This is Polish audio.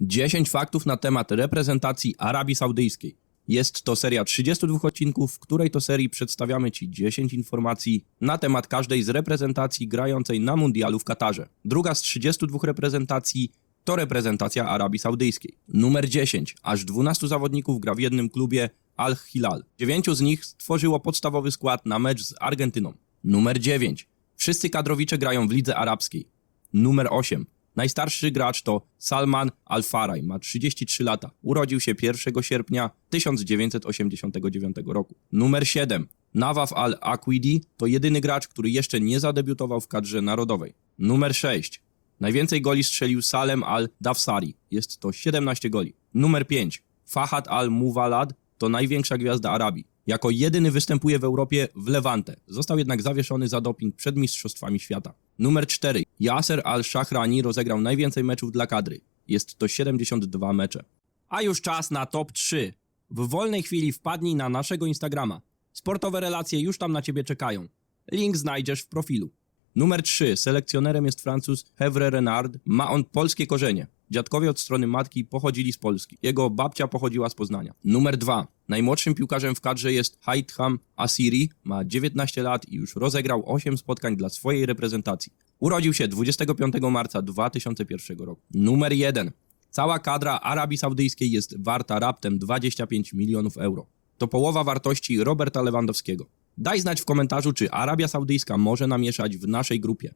10 faktów na temat reprezentacji Arabii Saudyjskiej. Jest to seria 32 odcinków, w której to serii przedstawiamy Ci 10 informacji na temat każdej z reprezentacji grającej na mundialu w Katarze. Druga z 32 reprezentacji to reprezentacja Arabii Saudyjskiej. Numer 10. Aż 12 zawodników gra w jednym klubie Al-Hilal. Dziewięciu z nich stworzyło podstawowy skład na mecz z Argentyną. Numer 9. Wszyscy kadrowicze grają w lidze arabskiej. Numer 8. Najstarszy gracz to Salman Al-Faraj, ma 33 lata. Urodził się 1 sierpnia 1989 roku. Numer 7. Nawaf Al-Aqidi to jedyny gracz, który jeszcze nie zadebiutował w kadrze narodowej. Numer 6. Najwięcej goli strzelił Salem Al-Dafsari, jest to 17 goli. Numer 5. Fahad Al-Muwalad to największa gwiazda Arabii. Jako jedyny występuje w Europie w Levante. Został jednak zawieszony za doping przed Mistrzostwami Świata. Numer 4. Yasser Al-Shahrani rozegrał najwięcej meczów dla kadry. Jest to 72 mecze. A już czas na top 3. W wolnej chwili wpadnij na naszego Instagrama. Sportowe relacje już tam na ciebie czekają. Link znajdziesz w profilu. Numer 3. Selekcjonerem jest Francuz Hevre Renard. Ma on polskie korzenie. Dziadkowie od strony matki pochodzili z Polski. Jego babcia pochodziła z Poznania. Numer 2. Najmłodszym piłkarzem w kadrze jest Haitham Asiri. Ma 19 lat i już rozegrał 8 spotkań dla swojej reprezentacji. Urodził się 25 marca 2001 roku. Numer 1. Cała kadra Arabii Saudyjskiej jest warta raptem 25 milionów euro. To połowa wartości Roberta Lewandowskiego. Daj znać w komentarzu, czy Arabia Saudyjska może namieszać w naszej grupie.